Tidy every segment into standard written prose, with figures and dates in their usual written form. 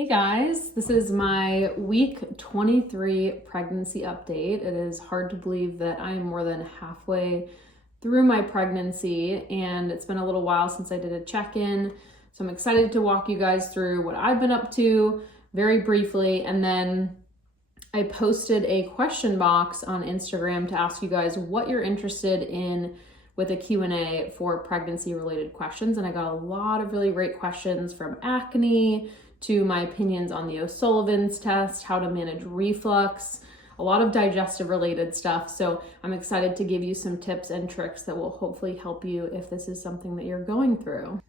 Hey guys, this is my week 23 pregnancy update. It is hard to believe that I am more than halfway through my pregnancy, and it's been a little while since I did a check-in. So I'm excited to walk you guys through what I've been up to very briefly, and then I posted a question box on Instagram to ask you guys what you're interested in with a Q&A for pregnancy related questions. And I got a lot of really great questions from acne to my opinions on the O'Sullivan's test, how to manage reflux, a lot of digestive related stuff. So I'm excited to give you some tips and tricks that will hopefully help you if this is something that you're going through.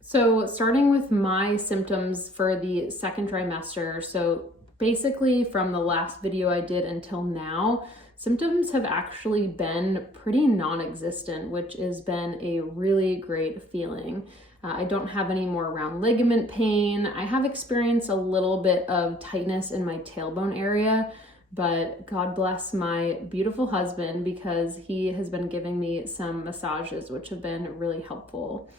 So starting with my symptoms for the second trimester. So basically from the last video I did until now, symptoms have actually been pretty non-existent, which has been a really great feeling. I don't have any more round ligament pain. I have experienced a little bit of tightness in my tailbone area, but God bless my beautiful husband because he has been giving me some massages, which have been really helpful.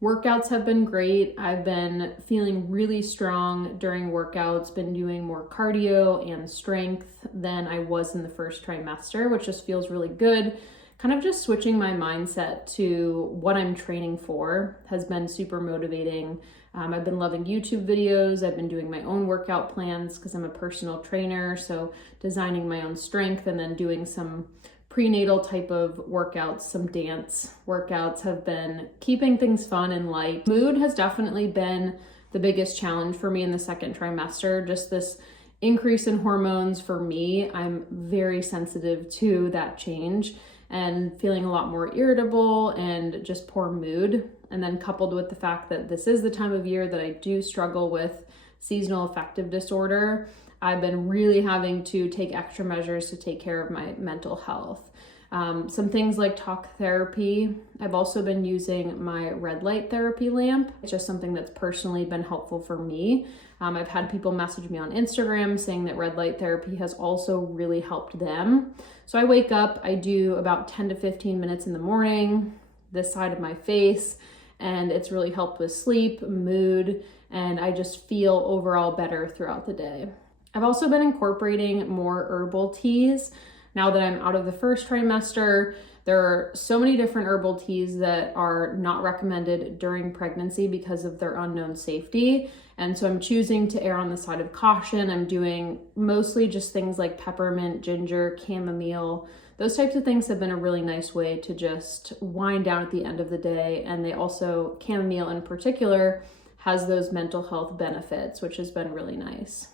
Workouts have been great. I've been feeling really strong during workouts, been doing more cardio and strength than I was in the first trimester, which just feels really good. Kind of just switching my mindset to what I'm training for has been super motivating. I've been loving YouTube videos. I've been doing my own workout plans because I'm a personal trainer. So designing my own strength and then doing some prenatal type of workouts, some dance workouts have been keeping things fun and light. Mood has definitely been the biggest challenge for me in the second trimester. Just this increase in hormones for me, I'm very sensitive to that change and feeling a lot more irritable and just poor mood. And then coupled with the fact that this is the time of year that I do struggle with seasonal affective disorder, I've been really having to take extra measures to take care of my mental health. Some things like talk therapy. I've also been using my red light therapy lamp. It's just something that's personally been helpful for me. I've had people message me on Instagram saying that red light therapy has also really helped them. So I wake up, I do about 10 to 15 minutes in the morning, this side of my face, and it's really helped with sleep, mood, and I just feel overall better throughout the day. I've also been incorporating more herbal teas. Now that I'm out of the first trimester, there are so many different herbal teas that are not recommended during pregnancy because of their unknown safety. And so I'm choosing to err on the side of caution. I'm doing mostly just things like peppermint, ginger, chamomile. Those types of things have been a really nice way to just wind down at the end of the day. And they also, chamomile in particular, has those mental health benefits, which has been really nice.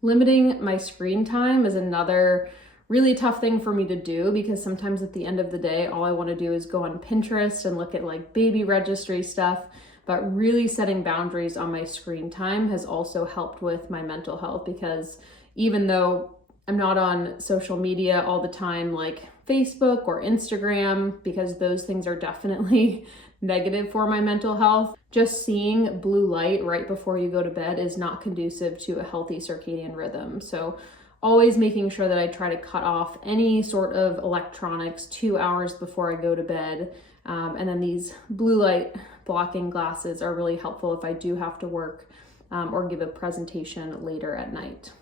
Limiting my screen time is another really tough thing for me to do because sometimes at the end of the day, all I want to do is go on Pinterest and look at like baby registry stuff. But really setting boundaries on my screen time has also helped with my mental health because even though I'm not on social media all the time, like Facebook or Instagram, because those things are definitely negative for my mental health, just seeing blue light right before you go to bed is not conducive to a healthy circadian rhythm. So always making sure that I try to cut off any sort of electronics 2 hours before I go to bed. And then these blue light blocking glasses are really helpful if I do have to work or give a presentation later at night.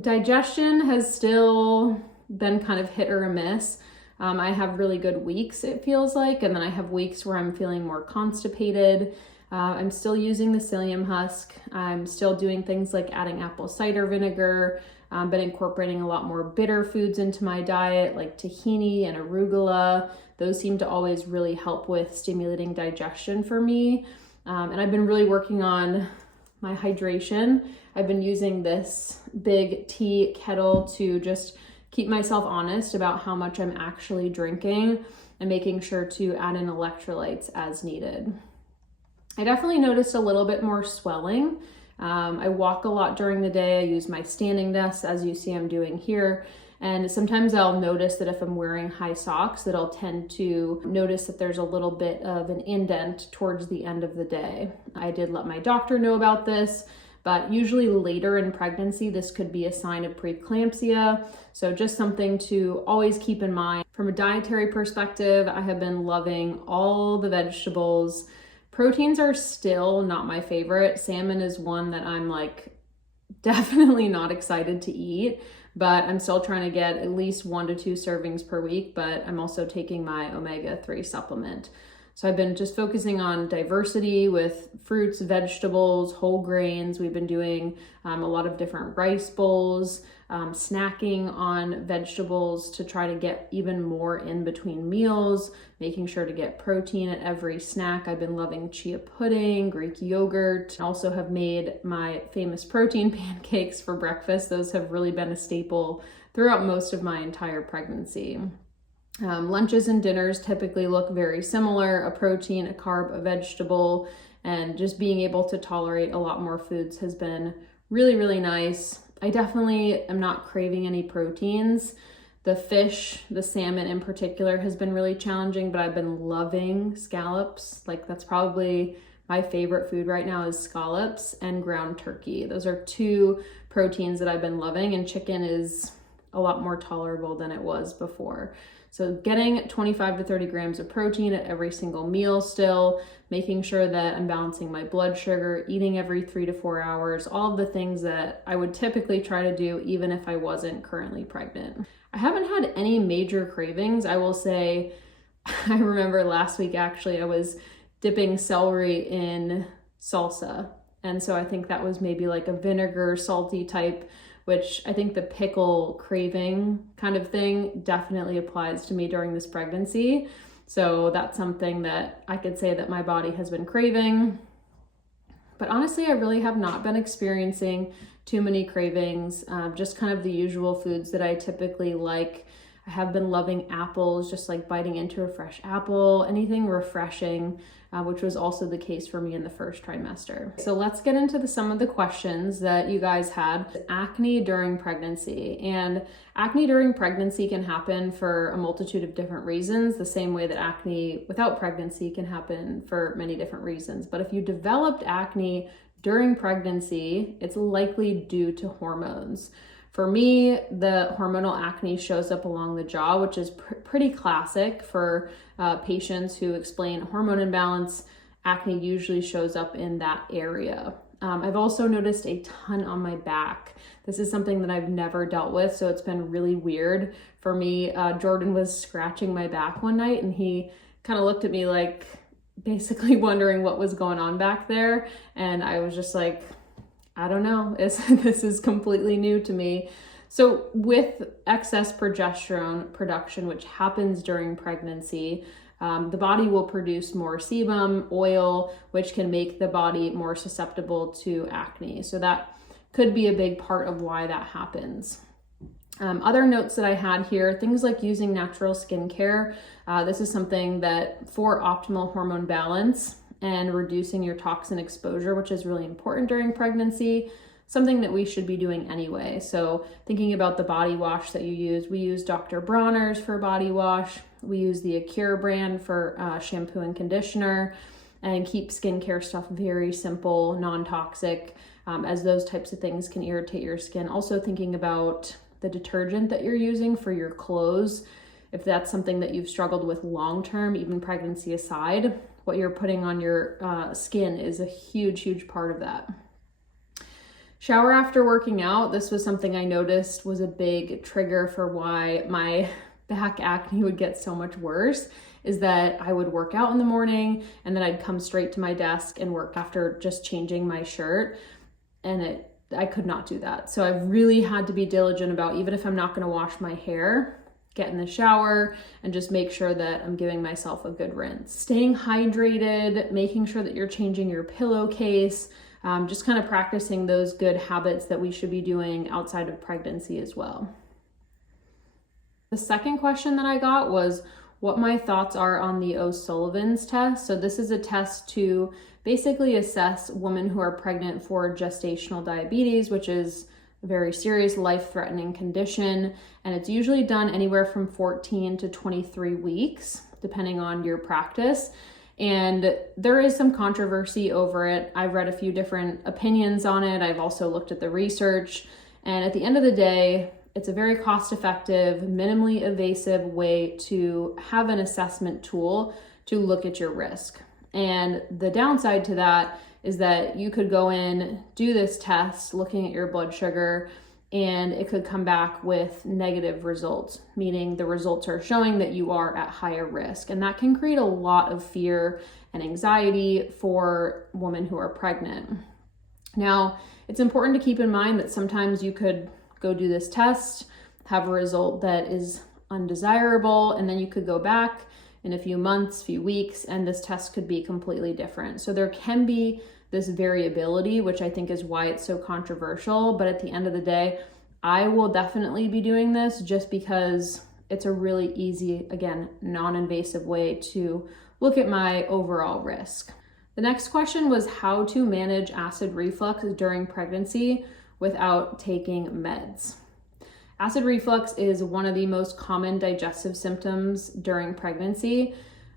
Digestion has still been kind of hit or miss. I have really good weeks, it feels like, and then I have weeks where I'm feeling more constipated. I'm still using the psyllium husk. I'm still doing things like adding apple cider vinegar, but incorporating a lot more bitter foods into my diet, like tahini and arugula. Those seem to always really help with stimulating digestion for me. And I've been really working on my hydration. I've been using this big tea kettle to just keep myself honest about how much I'm actually drinking and making sure to add in electrolytes as needed. I definitely noticed a little bit more swelling. I walk a lot during the day. I use my standing desk, as you see I'm doing here. And sometimes I'll notice that if I'm wearing high socks, that I'll tend to notice that there's a little bit of an indent towards the end of the day. I did let my doctor know about this, but usually later in pregnancy, this could be a sign of preeclampsia. So just something to always keep in mind. From a dietary perspective, I have been loving all the vegetables, Proteins are still not my favorite. Salmon is one that I'm like definitely not excited to eat, but I'm still trying to get at least 1 to 2 servings per week, but I'm also taking my omega-3 supplement. So I've been just focusing on diversity with fruits, vegetables, whole grains. We've been doing a lot of different rice bowls, snacking on vegetables to try to get even more in between meals, making sure to get protein at every snack. I've been loving chia pudding, Greek yogurt. I also have made my famous protein pancakes for breakfast. Those have really been a staple throughout most of my entire pregnancy. Lunches and dinners typically look very similar: a protein, a carb, a vegetable, and just being able to tolerate a lot more foods has been really, really nice. I definitely am not craving any proteins. The fish, the salmon in particular, has been really challenging, but I've been loving scallops. Like, that's probably my favorite food right now, is scallops and ground turkey. Those are 2 proteins that I've been loving, and chicken is a lot more tolerable than it was before. So getting 25 to 30 grams of protein at every single meal still, making sure that I'm balancing my blood sugar, eating every 3 to 4 hours, all of the things that I would typically try to do even if I wasn't currently pregnant. I haven't had any major cravings. I will say, I remember last week actually, I was dipping celery in salsa. And so I think that was maybe like a vinegar, salty type, which I think the pickle craving kind of thing definitely applies to me during this pregnancy. So that's something that I could say that my body has been craving. But honestly, I really have not been experiencing too many cravings, just kind of the usual foods that I typically like. I have been loving apples, just like biting into a fresh apple, anything refreshing, which was also the case for me in the first trimester. So let's get into some of the questions that you guys had. Acne during pregnancy. And acne during pregnancy can happen for a multitude of different reasons, the same way that acne without pregnancy can happen for many different reasons. But if you developed acne during pregnancy, it's likely due to hormones. For me, the hormonal acne shows up along the jaw, which is pretty classic for patients who explain hormone imbalance. Acne usually shows up in that area. I've also noticed a ton on my back. This is something that I've never dealt with, so it's been really weird for me. Jordan was scratching my back one night, and he kind of looked at me like basically wondering what was going on back there. And I was just like, I don't know, this is completely new to me. So with excess progesterone production, which happens during pregnancy, the body will produce more sebum, oil, which can make the body more susceptible to acne. So that could be a big part of why that happens. Other notes that I had here, things like using natural skincare. This is something that for optimal hormone balance and reducing your toxin exposure, which is really important during pregnancy, something that we should be doing anyway. So thinking about the body wash that you use, we use Dr. Bronner's for body wash. We use the Acure brand for shampoo and conditioner, and keep skincare stuff very simple, non-toxic, as those types of things can irritate your skin. Also thinking about the detergent that you're using for your clothes. If that's something that you've struggled with long-term, even pregnancy aside, what you're putting on your skin is a huge, huge part of that. Shower after working out. This was something I noticed was a big trigger for why my back acne would get so much worse, is that I would work out in the morning and then I'd come straight to my desk and work after just changing my shirt, and I could not do that. So I've really had to be diligent about, even if I'm not going to wash my hair, get in the shower and just make sure that I'm giving myself a good rinse. Staying hydrated, making sure that you're changing your pillowcase, just kind of practicing those good habits that we should be doing outside of pregnancy as well. The second question that I got was what my thoughts are on the O'Sullivan's test. So this is a test to basically assess women who are pregnant for gestational diabetes, which is a very serious life-threatening condition, and it's usually done anywhere from 14 to 23 weeks, depending on your practice. And there is some controversy over it. I've read a few different opinions on it. I've also looked at the research, and at the end of the day, it's a very cost-effective, minimally invasive way to have an assessment tool to look at your risk. And the downside to that is that you could go in, do this test looking at your blood sugar, and it could come back with negative results, meaning the results are showing that you are at higher risk. And that can create a lot of fear and anxiety for women who are pregnant. Now, it's important to keep in mind that sometimes you could go do this test, have a result that is undesirable, and then you could go back in a few months, few weeks, and this test could be completely different. So there can be this variability, which I think is why it's so controversial. But at the end of the day, I will definitely be doing this just because it's a really easy, again, non-invasive way to look at my overall risk. The next question was how to manage acid reflux during pregnancy without taking meds. Acid reflux is one of the most common digestive symptoms during pregnancy.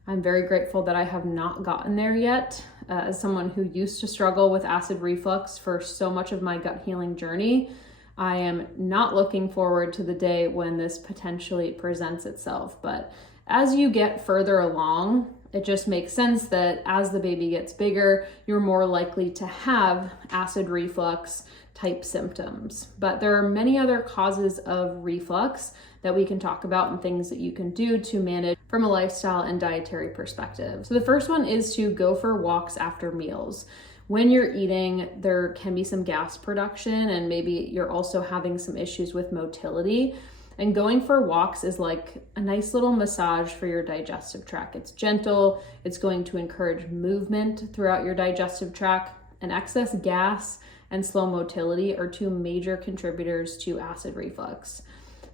I'm very grateful that I have not gotten there yet. As someone who used to struggle with acid reflux for so much of my gut healing journey, I am not looking forward to the day when this potentially presents itself. But as you get further along, it just makes sense that as the baby gets bigger, you're more likely to have acid reflux type symptoms. But there are many other causes of reflux that we can talk about and things that you can do to manage from a lifestyle and dietary perspective. So the first one is to go for walks after meals. When you're eating, there can be some gas production and maybe you're also having some issues with motility. And going for walks is like a nice little massage for your digestive tract. It's gentle, it's going to encourage movement throughout your digestive tract, and excess gas and slow motility are two major contributors to acid reflux.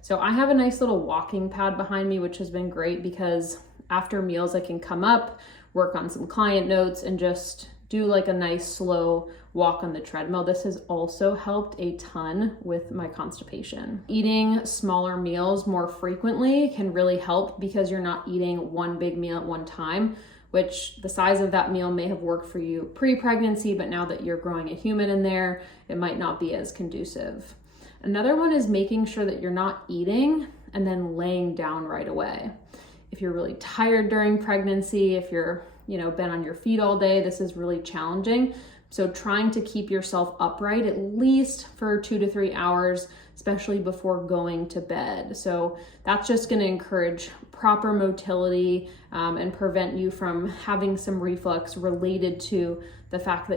So I have a nice little walking pad behind me, which has been great because after meals I can come up, work on some client notes, and just do like a nice slow walk on the treadmill. This has also helped a ton with my constipation. Eating smaller meals more frequently can really help because you're not eating one big meal at one time, which the size of that meal may have worked for you pre-pregnancy, but now that you're growing a human in there, it might not be as conducive. Another one is making sure that you're not eating and then laying down right away. If you're really tired during pregnancy, if you're been on your feet all day, this is really challenging. So trying to keep yourself upright at least for 2 to 3 hours, especially before going to bed. So that's just going to encourage proper motility and prevent you from having some reflux related to the fact that